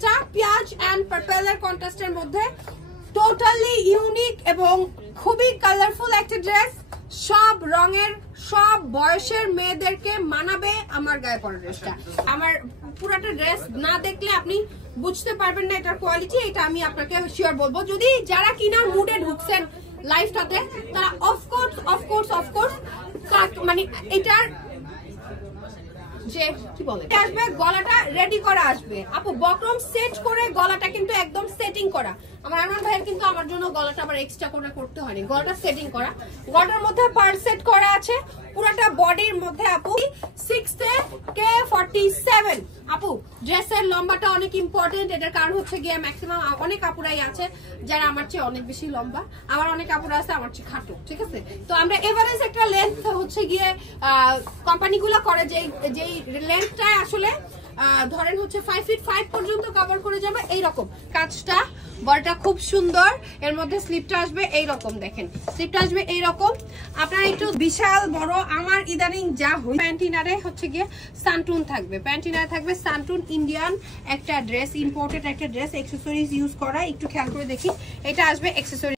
ড্রেসটা পেঁয়াজ এন্ড পার্পলের কন্ট্রাস্টের মধ্যে টোটালি ইউনিক এবং খুবই কালারফুল একটা ড্রেস। সব রঙের সব বয়সের মেয়েদেরকে মানাবে আমার গায়ে পরা ড্রেসটা। আমার পুরাটা ড্রেস না দেখলে আপনি বুঝতে পারবেন না এটার কোয়ালিটি, এটা আমি আপনাকে শিওর বলবো। যদি যারা কিনা মুডে ঢুকছেন লাইফটাতে তারা অফকোর্স মানে এটার যে কি বলে আসবে গলাটা রেডি করা আসবে। আপু বক্রম সেট করে গলাটা কিন্তু একদম সেটিং করা। আমার আনোয়ার ভাইয়ের কিন্তু আমার জন্য গলাটা আবার এক্সট্রা করে করতে হয়নি, গলাটা সেটিং করা। গলাটার মধ্যে পার্ল সেট করা আছে পুরাটা বডির মধ্যে। আপু 6K47। আপু ড্রেসের লম্বাটা অনেক ইম্পর্টেন্ট, এটার কারণ হচ্ছে গিয়ে ম্যাক্সিমাম অনেক আপুরাই আছে যারা আমার চেয়ে অনেক বেশি লম্বা, আবার অনেক আপুরা আছে আমার চেয়ে খাটো, ঠিক আছে? তো আমরা এভারেজ একটা লেন্থ হচ্ছে গিয়ে কোম্পানিগুলো করে যেই লেন্থটা আসলে ধরেন হচ্ছে 5 ফিট 5 পর্যন্ত কভার করে যাবে এইরকম। কাজটা বলটা খুব সুন্দর, এর মধ্যে স্লিপটা আসবে এইরকম, দেখেন স্লিপটা আসবে এইরকম। আপনারা একটু বিশাল বড় আমার ইদানিং যা হই প্যান্টিনারে হচ্ছে গিয়ে সানটুন থাকবে, প্যান্টিনারে থাকবে সানটুন ইন্ডিয়ান একটা ড্রেস, ইম্পোর্টেড একটা ড্রেস, অ্যাকসেসরিজ ইউজ করা। একটু খেয়াল করে দেখি, এটা আসবে অ্যাকসেসরি